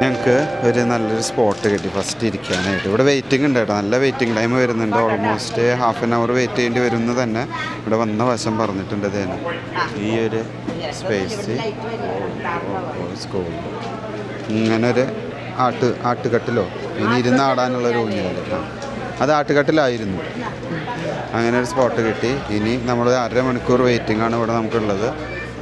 ഞങ്ങൾക്ക് ഒരു നല്ലൊരു സ്പോട്ട് കിട്ടി ഫസ്റ്റ് ഇരിക്കാനായിട്ട്. ഇവിടെ വെയിറ്റിംഗ് ഉണ്ട് കേട്ടോ, നല്ല വെയിറ്റിംഗ് ടൈം വരുന്നുണ്ട്. Almost half an hour wait ചെയ്യേണ്ടി വരുമെന്ന് തന്നെ ഇവിടെ വന്ന വശം പറഞ്ഞിട്ടുണ്ട്. തന്നെ ഈ ഒരു സ്പേസ് സ്കൂൾ ഇങ്ങനൊരു ആട്ടുകട്ടിലോ ഇനി ഇരുന്ന് ആടാനുള്ളൊരു ഊഞ്ഞാല്, അത് ആട്ടുകട്ടിലായിരുന്നു. അങ്ങനെ ഒരു സ്പോട്ട് കിട്ടി. ഇനി നമ്മൾ 1.5 മണിക്കൂർ വെയിറ്റിംഗ് ആണ് ഇവിടെ നമുക്കുള്ളത്.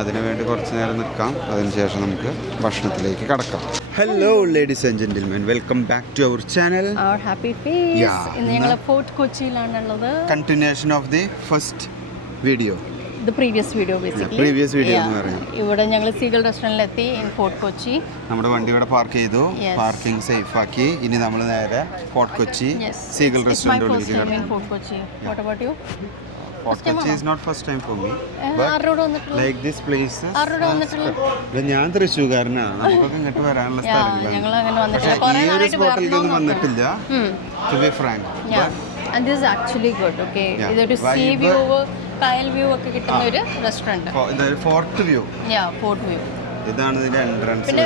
അതിനുവേണ്ടി കുറച്ച് നേരം നിൽക്കാം, അതിനുശേഷം നമുക്ക് ഭക്ഷണത്തിലേക്ക് കടക്കാം. Hello ladies and gentlemen, welcome back to our channel happy fees. ഇന്ന് ഞങ്ങൾ ഫോർട്ട് കൊച്ചിയിലാണുള്ളത്. Continuation of the first video, previous video എന്ന് പറയും. ഇവിടെ ഞങ്ങൾ സീഗൾ റെസ്റ്റോറൻറ്റിലെത്തി ഇൻ ഫോർട്ട് കൊച്ചി. നമ്മുടെ വണ്ടി ഇവിടെ പാർക്ക് ചെയ്തു, പാർക്കിംഗ് സേഫ് ആക്കി. ഇനി നമ്മൾ നേരെ ഫോർട്ട് കൊച്ചി സീഗൾ റെസ്റ്റോറൻറ്റിലേക്ക് കടക്കും. Fort Kochi. What about you? Fort Kochi is not first time for me. Like this place. ഞാൻ തൃശ്ശൂർക്കാരനാണ്, നമുക്കൊക്കെ ഇങ്ങോട്ട് വരാനുള്ള സ്ഥലങ്ങളാണ്. വന്നിട്ടില്ല, to be frank. And this is actually good. Okay. ഇതൊരു സീ വ്യൂ, കായൽ വ്യൂ ഒക്കെ കിട്ടുന്ന ഒരു restaurant. Fort view. Fort view. ഇതാണ് ഇതിന്റെ എൻട്രൻസ്. പിന്നെ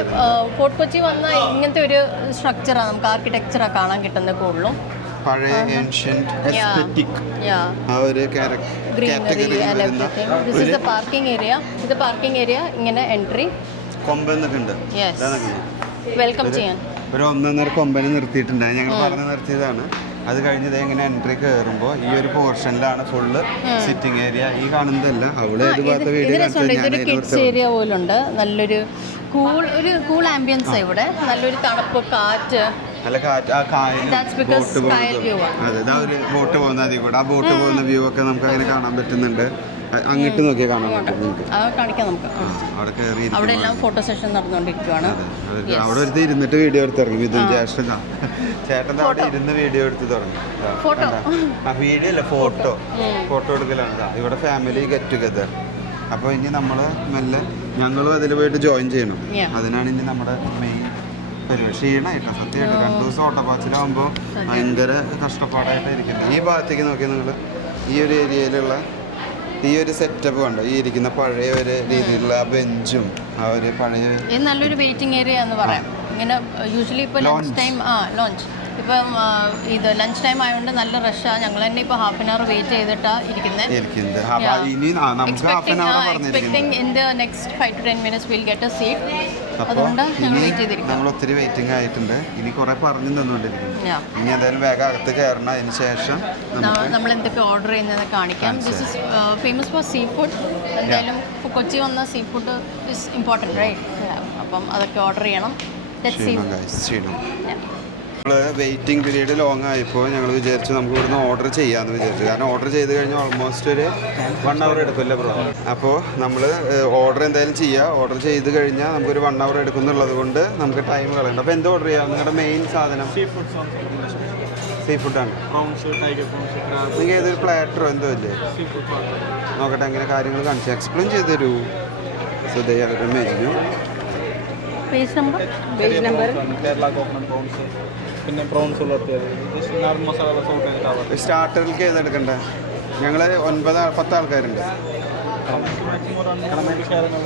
ഫോർട്ട് കൊച്ചി വന്നാൽ ഇങ്ങനത്തെ ഒരു സ്ട്രക്ചറാണ് നമുക്ക് ആർക്കിടെക്ചറാണ് കാണാൻ കിട്ടുന്നത് കൂടുതലും. പഴയ ഏൻഷ്യന്റ് എസ്തെറ്റിക് ആ ഒരു greenery and everything. This is the parking area. ഇത് പാർക്കിംഗ് ഏരിയ. ഇങ്ങനെ എൻട്രി കൊമ്പനൊക്കെ ഉണ്ട്. വെൽക്കം ചെയ്യാൻ ഒരു 1.5 കൊമ്പന് നിർത്തിയിട്ടുണ്ട്. ഞങ്ങൾ പറഞ്ഞ് നിർത്തിയതാണ്. അത് കഴിഞ്ഞത് എങ്ങനെ എൻട്രി കയറുമ്പോൾ ഈ ഒരു പോർഷനിലാണ് ഫുള്ള് സിറ്റിംഗ് ഏരിയ. ഈ കാണുന്നതല്ല, അവിടെ ഇതൊരു കിഡ്സ് ഏരിയ പോലുണ്ട്. നല്ലൊരു കൂൾ ആംബിയൻസ് ഇവിടെ. നല്ലൊരു തണുപ്പ്, കാറ്റ്, നല്ല കാറ്റ്. ആ ഒരു ബോട്ട് പോകുന്ന അതിൽ കൂടെ, ആ ബോട്ട് പോകുന്ന വ്യൂ ഒക്കെ നമുക്ക് അങ്ങനെ കാണാൻ പറ്റുന്നുണ്ട്. അങ്ങോട്ട് നോക്കിയാൽ കാണാൻ പറ്റും നിങ്ങൾക്ക്. അവിടെ കയറി അവിടെ എല്ലാം ഫോട്ടോ സെഷൻ നടന്നുകൊണ്ടിരിക്കുകയാണ്. അവിടെ ഒരു ഇരുന്നിട്ട് വീഡിയോ എടുത്ത് തുടങ്ങി. ഇതും ചേട്ടൻ അവിടെ ഇരുന്ന് വീഡിയോ എടുത്ത് തുടങ്ങി. വീഡിയോ അല്ല, ഫോട്ടോ എടുക്കലാണ്. ഇവിടെ ഫാമിലി ഗെറ്റ് ടുഗദർ. അപ്പോൾ ഇനി നമ്മൾ മെല്ലെ ഞങ്ങളും അതിൽ പോയിട്ട് ജോയിൻ ചെയ്യണം. അതിനാണ് ഇനി നമ്മുടെ മെയിൻ പരിപാടി. ക്ഷീണമായിട്ടോ സത്യമായിട്ട് 2 ദിവസം ഓട്ടപ്പാച്ചിലാകുമ്പോൾ ഭയങ്കര കഷ്ടപ്പാടായിട്ടാണ് ഇരിക്കുന്നത്. ഈ ഭാഗത്തേക്ക് നോക്കിയാൽ നിങ്ങൾ ഈ ഒരു ഏരിയയിലുള്ള ഈ ഒരു സെറ്റപ്പ് കണ്ടോ, ഈ ഇരിക്കുന്ന പഴയ ഒരു രീതിയിലുള്ള ബെഞ്ചും ആ ഒരു പഴയ നല്ലൊരു വെയിറ്റിംഗ് ഏരിയ എന്ന് പറയാം. ഇങ്ങനെ യൂഷ്വലി ഇപ്പോൾ ലഞ്ച് ടൈം ലോഞ്ച് ഇപ്പം ഇത് ലഞ്ച് ടൈം ആയതുകൊണ്ട് നല്ല റഷാണ്. ഞങ്ങൾ തന്നെ ഇപ്പോൾ ഹാഫ് ആൻ അവർ വെയിറ്റ് ചെയ്തിട്ടാണ് ഇരിക്കുന്നത്. Expecting in the next 5 to 10 minutes will get A seat. അതുകൊണ്ട് ഞങ്ങൾ വെയിറ്റ് ചെയ്തിരിക്കും. നമ്മൾ ഒത്തിരി വെയിറ്റിംഗ് ആയിട്ടുണ്ട്. ഇനി കുറെ പറഞ്ഞു തന്നുകൊണ്ടിരിക്കുന്നു. ഇനി എന്തായാലും വേഗം അകത്ത് കയറണം. അതിന് ശേഷം നമ്മൾ എന്തൊക്കെ ഓർഡർ ചെയ്യുന്നതെന്ന് കാണിക്കാം. This is famous for seafood. എന്തായാലും കൊച്ചി വന്ന seafood is important right. അപ്പം അതൊക്കെ ഓർഡർ ചെയ്യണം. വെയിറ്റിംഗ് പീരീഡ് ലോങ് ആയപ്പോൾ ഞങ്ങൾ വിചാരിച്ചു നമുക്ക് ഇവിടുന്ന് ഓർഡർ ചെയ്യാമെന്ന് വിചാരിച്ചു. കാരണം ഓർഡർ ചെയ്ത് കഴിഞ്ഞാൽ ഓൾമോസ്റ്റ് ഒരു 1 hour എടുക്കുമല്ലോ ബ്രോ. അപ്പോൾ നമ്മൾ ഓർഡർ എന്തായാലും ചെയ്യുക. ഓർഡർ ചെയ്ത് കഴിഞ്ഞാൽ നമുക്കൊരു 1 hour എടുക്കുന്നുള്ളത് കൊണ്ട് നമുക്ക് ടൈം കളയണ്ട. അപ്പോൾ എന്ത് ഓർഡർ ചെയ്യാം? നിങ്ങളുടെ മെയിൻ സാധനം സീ ഫുഡാണ്. നിങ്ങൾക്ക് ഏതൊരു പ്ലാറ്ററോ എന്തോ ഇല്ലേ? നോക്കട്ടെ, എങ്ങനെ കാര്യങ്ങൾ കാണിച്ചു എക്സ്പ്ലെയിൻ ചെയ്ത് തരൂ. സോ ദേ അവരുടെ മെനു. പേജ് നമ്പർ പിന്നെ പ്രോൺസ് സ്റ്റാർട്ടറിലേക്ക് ഏതെടുക്കണ്ടേ? ഞങ്ങൾ 9-10 ആൾക്കാരുണ്ട്.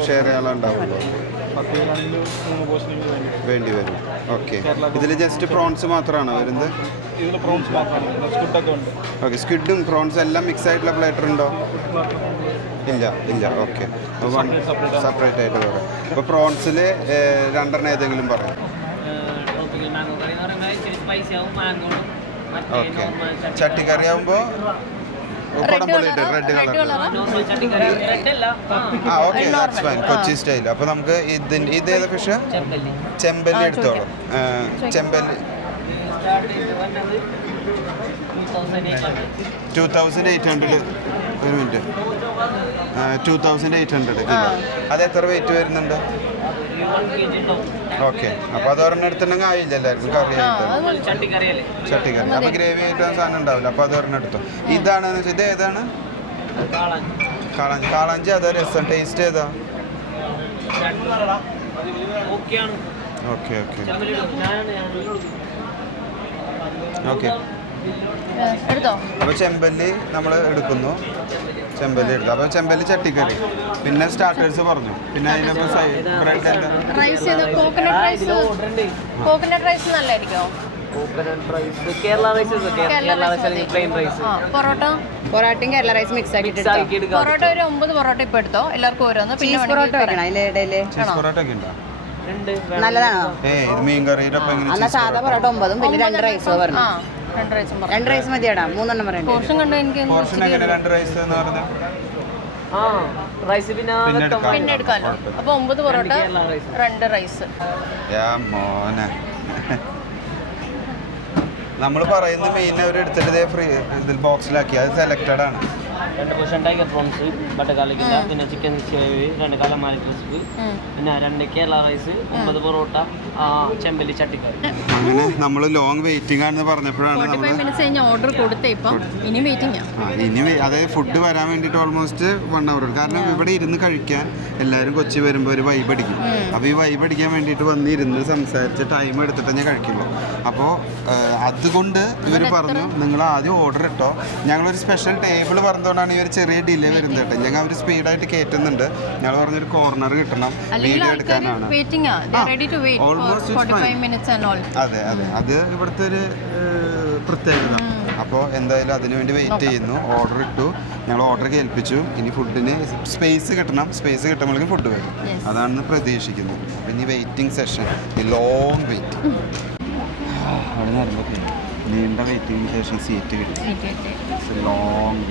ഷെയർ ചെയ്യാനുണ്ടാവുള്ളൂ, വേണ്ടി വരും. ഓക്കെ, ഇതിൽ ജസ്റ്റ് പ്രോൺസ് മാത്രമാണോ വരുന്നത്? ഓക്കെ, സ്ക്വിഡും പ്രോൺസും എല്ലാം മിക്സ് ആയിട്ടുള്ള പ്ലേറ്റർ ഉണ്ടോ? ഇല്ല. ഓക്കെ, സെപ്പറേറ്റ് ആയിട്ട് പറയാം. അപ്പോൾ പ്രോൺസിൽ 2 ഏതെങ്കിലും പറയാം. ഓക്കെ, ചട്ടിക്കറി ആകുമ്പോൾ കുടംപുളിയിട്ട് red colour. Okay, that's fine. Kochi style. അപ്പോൾ നമുക്ക് ഇതേത് ഫിഷ്? ചെമ്പല്ലി എടുത്തോളൂ. ചെമ്പല്ലി 2800. ഒരു മിനിറ്റ്, 2800 കിലോ. അത് എത്ര വെയിറ്റ് വരുന്നുണ്ട്? ഓക്കെ, അപ്പോൾ അത് ഒരെണ്ണം എടുത്തിട്ടുണ്ടെങ്കിൽ ആയില്ല, എല്ലാവർക്കും കറി ആയിട്ട്. ചട്ടിക്കറി അപ്പോൾ ഗ്രേവി ആയിട്ട് സാധനം ഉണ്ടാവില്ല. അപ്പോൾ അത് ഒരെണ്ണം എടുത്തോ. ഇതാണെന്ന് വെച്ചാൽ ഇത് ഏതാണ്? കാളാഞ്ചി. അതാ രസം, ടേസ്റ്റ് ഏതാ? ഓക്കെ. എടുത്തോ. അപ്പോൾ ചെമ്പല്ലി നമ്മൾ എടുക്കുന്നു, ചെമ്പല്ലി എടുത്തു. അപ്പോൾ ചെമ്പല്ലി ചട്ടിക്കറി, പിന്നെ സ്റ്റാർട്ടേഴ്സ് പറഞ്ഞു, പിന്നെ അതിനപ്പോൾ ബ്രെഡ് എന്താ റൈസ് ചെയ്ത് കോക്കനട്ട് റൈസ് നല്ലതായിരിക്കോ? പൊറോട്ടയും കേരള റൈസ് മിക്സ് ആക്കിയിട്ട് പൊറോട്ട ഒരു 9 പൊറോട്ട ഇപ്പൊ എടുത്തോ, എല്ലാവർക്കും ഓരോന്ന്. പിന്നെ പൊറോട്ട വെക്കണം അതിലിടയില്. ചീസ് പൊറോട്ട ഒക്കെ ഉണ്ടോ? നല്ലതാണോ? ഇത് മീൻ കറിയുടെ ഒപ്പം ഇങ്ങനെ എന്നാ സാധാ പൊറോട്ട 9 പിന്നെ 2 റൈസോ പറഞ്ഞു. 2 റൈസും 2 റൈസ് മതിയാടാ, 3 പറയണ്ടേ? പോർഷൻ കണ്ടോ എനിക്ക് പോർഷൻ എങ്ങനെ 2 റൈസ് എന്ന് പറഞ്ഞാൽ പിന്നെ എടുക്കാമല്ലോ. അപ്പൊ 9 പൊറോട്ട 2 റൈസ്. മോനെ നമ്മൾ പറയുന്ന മീൻ അവർ എടുത്തിട്ട് ഫ്രീ ഇതിൽ ബോക്സിലാക്കി, അത് സെലക്റ്റഡ് ആണ്. 2 പോർഷൻ ടൈഗർ പ്രോൺസ് ബട്ടക്കാലിക്കില്ല, പിന്നെ ചിക്കൻ 2 കലമാരി ക്രിസ്പ്, പിന്നെ 2 കേരള റൈസ്, 9 പൊറോട്ട, ചെമ്പല്ലി ചട്ടിക്കറി. അങ്ങനെ നമ്മൾ ലോങ് വെയിറ്റിംഗ് ആണെന്ന് പറഞ്ഞപ്പോഴാണ് 45 മിനിറ്റ്സ് കഴിഞ്ഞ ഓർഡർ കൊടുത്തേ. ഇപ്പം ഇനി വെയിറ്റിംഗ് ഇനി അതായത് ഫുഡ് വരാൻ വേണ്ടിയിട്ട് ഓൾമോസ്റ്റ് 1 അവർ. കാരണം ഇവിടെ ഇരുന്ന് കഴിക്കാൻ എല്ലാവരും കൊച്ചി വരുമ്പോൾ ഒരു വൈബ് അടിക്കും. അപ്പോൾ ഈ വൈബ് അടിക്കാൻ വേണ്ടിയിട്ട് വന്നിരുന്ന് സംസാരിച്ച് ടൈം എടുത്തിട്ട് ഞാൻ കഴിക്കുള്ളൂ. അപ്പോൾ അതുകൊണ്ട് ഇവർ പറഞ്ഞു നിങ്ങൾ ആദ്യം ഓർഡർ ഇട്ടോ, ഞങ്ങളൊരു സ്പെഷ്യൽ ടേബിൾ പറഞ്ഞതുകൊണ്ടാണ് ഇവർ ചെറിയ ഡിലേ വരുന്നത് കേട്ടോ. ഞങ്ങൾ അവർ സ്പീഡായിട്ട് കയറ്റുന്നുണ്ട്. ഞങ്ങൾ പറഞ്ഞൊരു കോർണർ കിട്ടണം, വീഡിയോ എടുക്കാനാണ്. അതെ അതെ, അത് ഇവിടുത്തെ ഒരു പ്രത്യേകത. അപ്പോൾ എന്തായാലും അതിനുവേണ്ടി വെയിറ്റ് ചെയ്യുന്നു. ഓർഡർ ഇട്ടു, ഞങ്ങൾ ഓർഡർ കേൾപ്പിച്ചു. ഇനി ഫുഡിന് സ്പേസ് കിട്ടണം, സ്പേസ് കിട്ടുമ്പോഴേക്കും ഫുഡ് വരും. അതാണ് പ്രതീക്ഷിക്കുന്നത്. അപ്പം ഇനി വെയിറ്റിംഗ് സെഷൻ, ലോങ് വെയിറ്റ്. അവിടെ നിരമ്പോ നീണ്ട വെയിറ്റിംഗിന് ശേഷം സീറ്റ് കിട്ടി. ലോങ്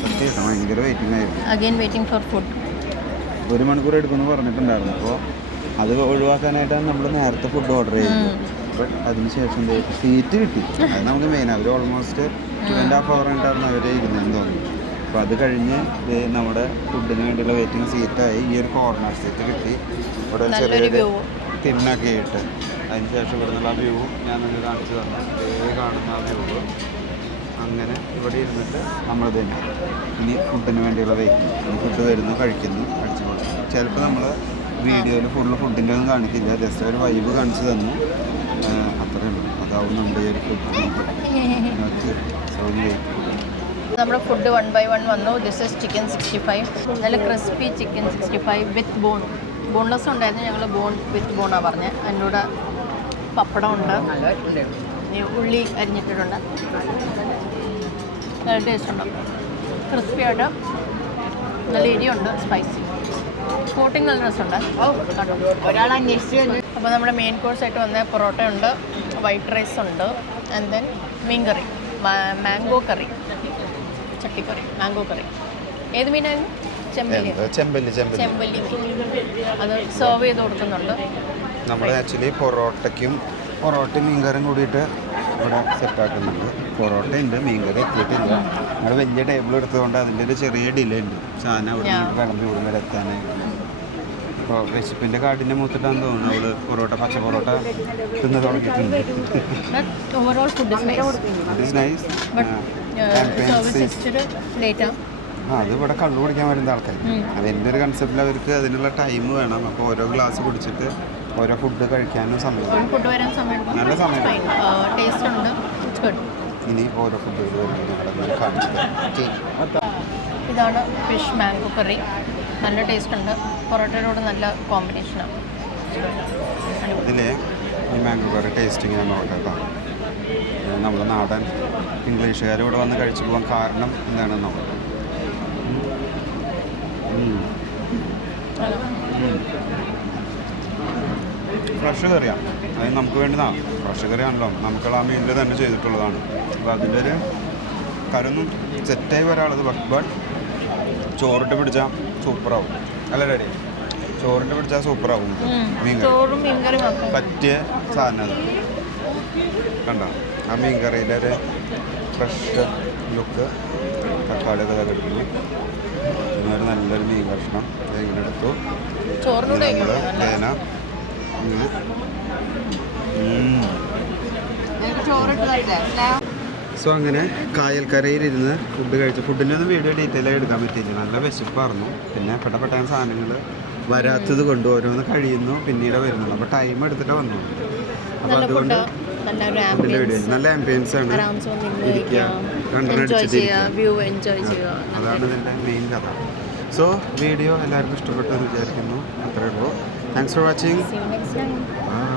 സത്യം ഭയങ്കര വെയിറ്റിംഗ് ആയിരുന്നു. 1 മണിക്കൂർ എടുക്കുമെന്ന് പറഞ്ഞിട്ടുണ്ടായിരുന്നു. അപ്പോൾ അത് ഒഴിവാക്കാനായിട്ടാണ് നമ്മൾ നേരത്തെ ഫുഡ് ഓർഡർ ചെയ്തത്. ബട്ട് അതിനുശേഷം സീറ്റ് കിട്ടി. അത് നമുക്ക് മെയിൻ. അവർ ഓൾമോസ്റ്റ് 2.5 hour ഉണ്ടായിരുന്നു അവർ ഇരുന്നെന്ന് തോന്നുന്നു. അപ്പോൾ അത് കഴിഞ്ഞ് നമ്മുടെ ഫുഡിന് വേണ്ടിയുള്ള വെയിറ്റിംഗ് സീറ്റായി. ഈ ഒരു കോർണർ സീറ്റ് കിട്ടി. ഇവിടെ ചെറിയൊരു തിന്നൊക്കെ ഇട്ട് അതിനുശേഷം ഇവിടെ നിന്നുള്ള വ്യൂ ഞാൻ നിങ്ങൾക്ക് കാണിച്ചു തന്നു. കാണുന്ന ആ വ്യൂ. അങ്ങനെ ഇവിടെ ഇരുന്നിട്ട് നമ്മൾ തന്നെ ഇനി ഫുഡിന് വേണ്ടിയുള്ള വെയിറ്റ്. ഇനി ഫുഡ് വരുന്നു, കഴിക്കുന്നു, കഴിച്ചു കൊടുക്കും. ചിലപ്പോൾ നമ്മൾ വീഡിയോയിൽ ഫുഡിൻ്റെ ഒന്നും കാണിക്കില്ല, ജസ്റ്റ് ഒരു വൈബ് കാണിച്ചു തന്നു, അത്രയേ ഉള്ളൂ. അതാവും നമ്മുടെ ഈ ഒരു ഫുഡ്. നമ്മുടെ ഫുഡ് 1 by 1 വന്നു. ദിസ് ഇസ് ചിക്കൻ 65, നല്ല crispy chicken 65 with bone. Boneless ഉണ്ടായിരുന്നു, ഞങ്ങൾ ബോൺ വിത്ത് ബോണാണ് പറഞ്ഞത്. അതിൻ്റെ കൂടെ പപ്പടം ഉണ്ട്, ഉള്ളി അരിഞ്ഞിട്ടിട്ടുണ്ട്. നല്ല ടേസ്റ്റ് ഉണ്ട്, ക്രിസ്പി ആയിട്ട് നല്ല എരിയുണ്ട്, സ്പൈസി കോട്ടിങ് നല്ല രസമുണ്ട്. ഒരാൾ അന്വേഷിച്ചു. അപ്പോൾ നമ്മുടെ മെയിൻ കോഴ്സായിട്ട് വന്ന പൊറോട്ട ഉണ്ട്, വൈറ്റ് റൈസ് ഉണ്ട്, ആൻഡ് ദെൻ മീൻ കറി, മാംഗോ കറി, ചട്ടിക്കറി, മാംഗോ കറി. ഏത് മീനായിരുന്നു? ചെമ്പല്ലി. ചെമ്പല്ലിക്ക് അത് സെർവ് ചെയ്ത് കൊടുക്കുന്നുണ്ട്. നമ്മൾ ആക്ച്വലി പൊറോട്ടയും മീൻകറിയും കൂടിയിട്ട് ഇവിടെ സെറ്റാക്കുന്നുണ്ട്. പൊറോട്ട ഉണ്ട്, മീൻകറി എത്തിയിട്ടില്ല. നമ്മൾ വലിയ ടേബിൾ എടുത്തതുകൊണ്ട് അതിൻ്റെ ഒരു ചെറിയ ഡിലേ ഉണ്ട്. സാധനം അവിടെ കിളമ്പി ഇവിടെ വരെ എത്താനായിട്ട്. അപ്പോൾ വിശപ്പിൻ്റെ കാടിൻ്റെ മൂത്തിട്ടാന്ന് തോന്നുന്നു അവള് പച്ച പൊറോട്ട തിന്ന് തുടങ്ങിയിട്ടുണ്ട്. Overall food is nice. അത് ഇവിടെ കള്ളു കുടിക്കാൻ വരുന്ന ആൾക്കാർ. അതിൻ്റെ ഒരു കൺസെപ്റ്റിൽ അവർക്ക് അതിനുള്ള ടൈം വേണം. അപ്പോൾ ഓരോ ഗ്ലാസ് കുടിച്ചിട്ട് ഓരോ ഫുഡ് കഴിക്കാനും സമയം, നല്ല സമയം. ഇനി ഓരോ ഫുഡ് കാണിച്ചു തരാം. ഇതാണ് ഫിഷ് മാംഗോ കറി, നല്ല ടേസ്റ്റ് ഉണ്ട്. പൊറോട്ടയോട് നല്ല കോമ്പിനേഷനാണ്. ഇതിലെ ഈ മാംഗോ കറി ടേസ്റ്റിങ് ഞാൻ നോക്കട്ടോ. നമ്മുടെ നാടൻ ഇംഗ്ലീഷുകാർ ഇവിടെ വന്ന് കഴിച്ചു പോകാൻ കാരണം എന്താണെന്ന് നോക്കാം. ഫ്രഷ് കറിയാണ്, അത് നമുക്ക് വേണ്ടതാണ്. ഫ്രഷ് കറിയാണല്ലോ, നമുക്കുള്ള ആ മീനിൽ തന്നെ ചെയ്തിട്ടുള്ളതാണ്. അപ്പോൾ അതിൻ്റെ ഒരു കരൊന്നും സെറ്റായി വരാനുള്ളത്. ബട്ട് ചോറിട്ട് പിടിച്ചാൽ സൂപ്പറാവും. അല്ല ഡാഡി, ചോറിട്ട് പിടിച്ചാൽ സൂപ്പറാവും. മീൻകറി പറ്റിയ സാധനം അത് കണ്ടോ. ആ മീൻ കറിയിലെ ഒരു ഫ്രഷ് ലുക്ക്. തക്കാളിയൊക്കെ എടുക്കുന്നു. പിന്നെ ഒരു നല്ലൊരു മീൻ കഷ്ണം ഇങ്ങനെ എടുത്തു. നമ്മൾ തേന സോ അങ്ങനെ കായൽക്കരയിലിരുന്ന് ഫുഡ് കഴിച്ചു. ഫുഡിൻ്റെ ഒന്നും വീഡിയോ ഡീറ്റെയിൽ ആയി എടുക്കാൻ പറ്റിയില്ല, നല്ല വിശപ്പായിരുന്നു. പിന്നെ പെട്ട സാധനങ്ങൾ വരാത്തത് കൊണ്ട് ഓരോന്ന് കഴിയുന്നു, പിന്നീട് വരുന്നുള്ളൂ. അപ്പോൾ ടൈം എടുത്തിട്ട് വന്നു. നല്ല ഫുഡ്, നല്ലൊരു ആംബിയൻസ്, നല്ല ആംബിയൻസ് ആണ്. ആരാംസ് വന്ന് ഇരുന്ന് ഇരിക്കുക, കഴിക്കാം, രണ്ടെണ്ണം എൻജോയ് അടിച്ചിട്ട് ചെയ്യുക, വ്യൂ എൻജോയ് ചെയ്യുക. അതാണ് ഇതിൻ്റെ മെയിൻ കഥ. സോ വീഡിയോ എല്ലാവർക്കും ഇഷ്ടപ്പെട്ടെന്ന് വിചാരിക്കുന്നു. അത്രേ ഉള്ളൂ. Thanks for watching. See you next time. By.